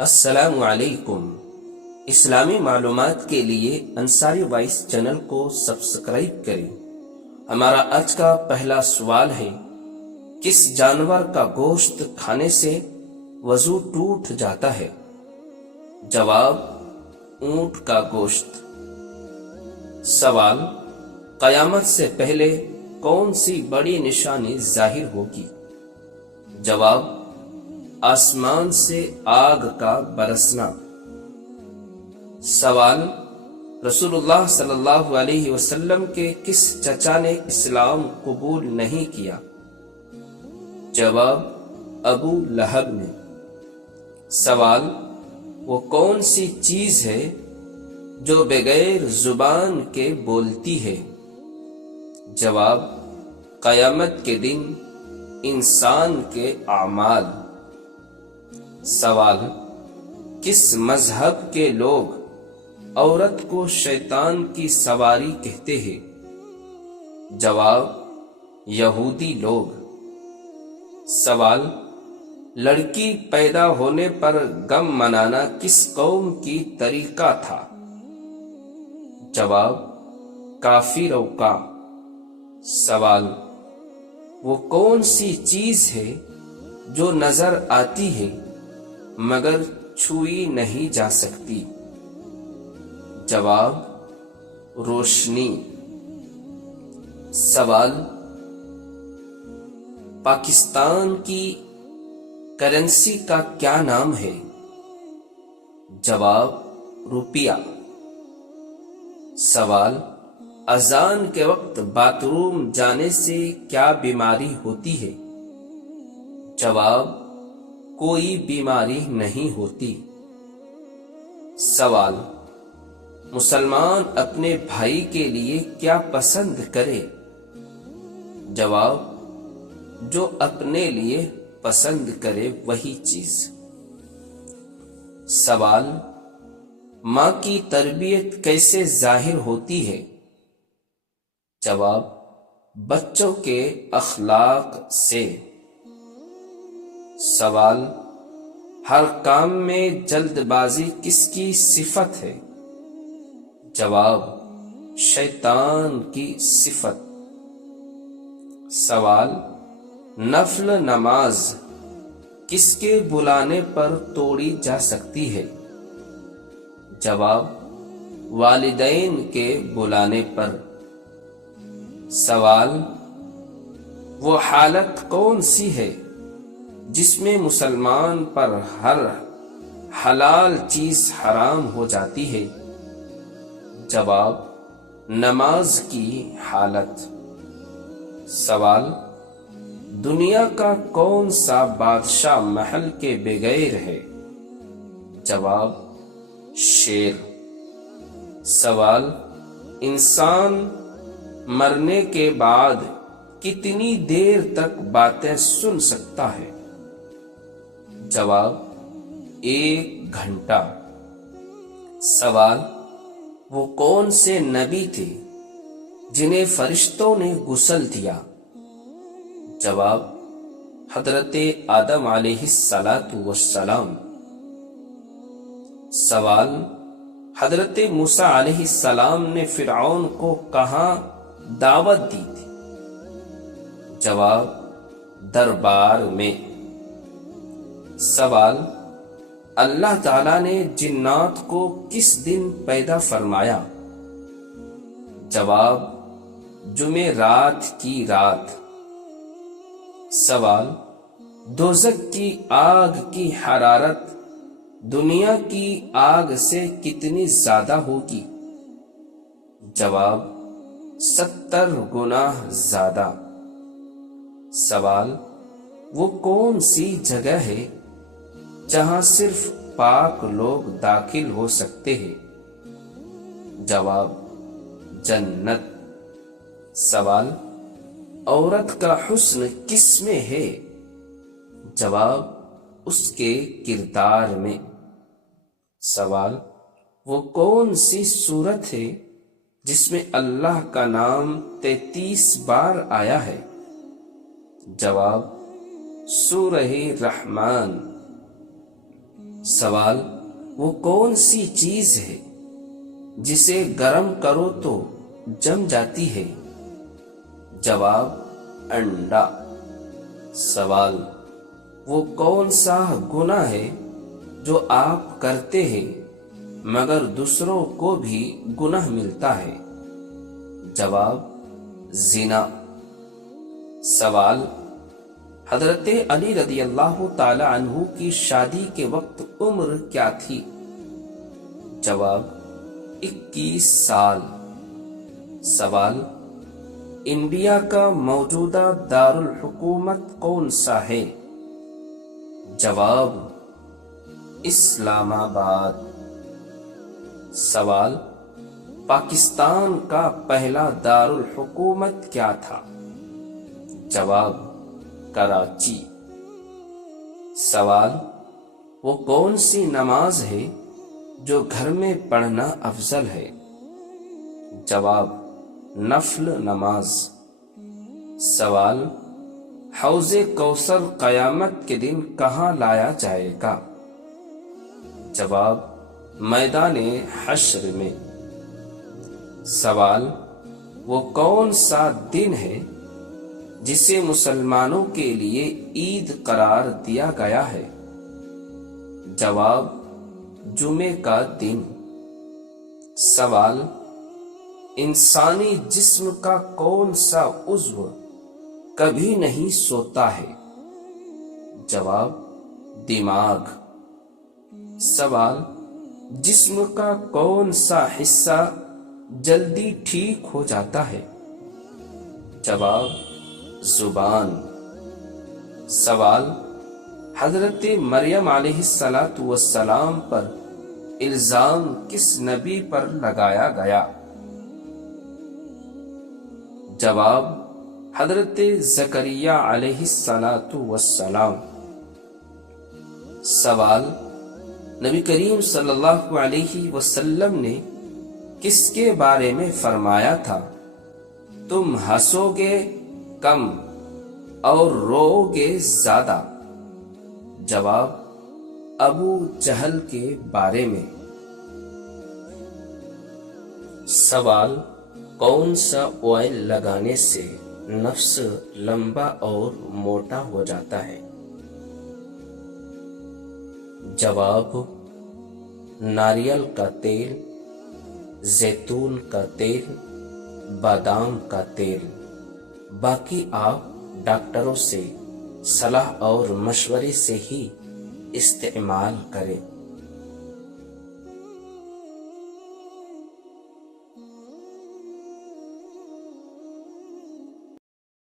السلام علیکم۔ اسلامی معلومات کے لیے انصاری وائس چینل کو سبسکرائب کریں۔ ہمارا آج کا پہلا سوال ہے، کس جانور کا گوشت کھانے سے وضو ٹوٹ جاتا ہے؟ جواب، اونٹ کا گوشت۔ سوال، قیامت سے پہلے کون سی بڑی نشانی ظاہر ہوگی؟ جواب، آسمان سے آگ کا برسنا۔ سوال، رسول اللہ صلی اللہ علیہ وسلم کے کس چچا نے اسلام قبول نہیں کیا؟ جواب، ابو لہب نے۔ سوال، وہ کون سی چیز ہے جو بغیر زبان کے بولتی ہے؟ جواب، قیامت کے دن انسان کے اعمال۔ سوال، کس مذہب کے لوگ عورت کو شیطان کی سواری کہتے ہیں؟ جواب، یہودی لوگ۔ سوال، لڑکی پیدا ہونے پر غم منانا کس قوم کی طریقہ تھا؟ جواب، کافروں کا۔ سوال، وہ کون سی چیز ہے جو نظر آتی ہے مگر چھوئی نہیں جا سکتی؟ جواب، روشنی۔ سوال، پاکستان کی کرنسی کا کیا نام ہے؟ جواب، روپیہ۔ سوال، اذان کے وقت باتھ روم جانے سے کیا بیماری ہوتی ہے؟ جواب، کوئی بیماری نہیں ہوتی۔ سوال، مسلمان اپنے بھائی کے لیے کیا پسند کرے؟ جواب، جو اپنے لیے پسند کرے وہی چیز۔ سوال، ماں کی تربیت کیسے ظاہر ہوتی ہے؟ جواب، بچوں کے اخلاق سے۔ سوال، ہر کام میں جلد بازی کس کی صفت ہے؟ جواب، شیطان کی صفت۔ سوال، نفل نماز کس کے بلانے پر توڑی جا سکتی ہے؟ جواب، والدین کے بلانے پر۔ سوال، وہ حالت کون سی ہے جس میں مسلمان پر ہر حلال چیز حرام ہو جاتی ہے؟ جواب، نماز کی حالت۔ سوال، دنیا کا کون سا بادشاہ محل کے بغیر ہے؟ جواب، شیر۔ سوال، انسان مرنے کے بعد کتنی دیر تک باتیں سن سکتا ہے؟ جواب، 1 گھنٹہ۔ سوال، وہ کون سے نبی تھے جنہیں فرشتوں نے غسل دیا؟ جواب، حضرت آدم علیہ السلام۔ سوال، حضرت موسیٰ علیہ السلام نے فرعون کو کہاں دعوت دی تھی؟ جواب، دربار میں۔ سوال، اللہ تعالیٰ نے جنات کو کس دن پیدا فرمایا؟ جواب، جمعرات کی رات۔ سوال، دوزخ کی آگ کی حرارت دنیا کی آگ سے کتنی زیادہ ہوگی؟ جواب، 70 گنا زیادہ۔ سوال، وہ کون سی جگہ ہے جہاں صرف پاک لوگ داخل ہو سکتے ہیں؟ جواب، جنت۔ سوال، عورت کا حسن کس میں ہے؟ جواب، اس کے کردار میں۔ سوال، وہ کون سی سورت ہے جس میں اللہ کا نام 33 بار آیا ہے؟ جواب، سورہ رحمان۔ سوال: وہ کون سی چیز ہے جسے گرم کرو تو جم جاتی ہے؟ جواب: انڈا۔ سوال: وہ کون سا گناہ ہے جو آپ کرتے ہیں مگر دوسروں کو بھی گناہ ملتا ہے؟ جواب: زنا۔ سوال: حضرت علی رضی اللہ تعالی عنہ کی شادی کے وقت عمر کیا تھی؟ جواب: 21 سال۔ سوال: انڈیا کا موجودہ دارالحکومت کون سا ہے؟ جواب: اسلام آباد۔ سوال: پاکستان کا پہلا دارالحکومت کیا تھا؟ جواب: کراچی۔ سوال: وہ کون سی نماز ہے جو گھر میں پڑھنا افضل ہے؟ جواب: نفل نماز۔ سوال: حوض کوثر قیامت کے دن کہاں لایا جائے گا؟ جواب: میدان حشر میں۔ سوال: وہ کون سا دن ہے جسے مسلمانوں کے لیے عید قرار دیا گیا ہے؟ جواب: جمعے کا دن۔ سوال: انسانی جسم کا کون سا عضو کبھی نہیں سوتا ہے؟ جواب: دماغ۔ سوال: جسم کا کون سا حصہ جلدی ٹھیک ہو جاتا ہے؟ جواب: زبان۔ سوال: حضرت مریم علیہ السلام پر الزام کس نبی پر لگایا گیا؟ جواب: حضرت زکریا علیہ السلام۔ سوال: نبی کریم صلی اللہ علیہ وسلم نے کس کے بارے میں فرمایا تھا تم ہنسو گے کم اور رو گے زیادہ؟ جواب: ابو جہل کے بارے میں۔ سوال: کون سا آئل لگانے سے نفس لمبا اور موٹا ہو جاتا ہے؟ جواب: ناریل کا تیل، زیتون کا تیل، بادام کا تیل۔ باقی آپ ڈاکٹروں سے صلاح اور مشورے سے ہی استعمال کریں۔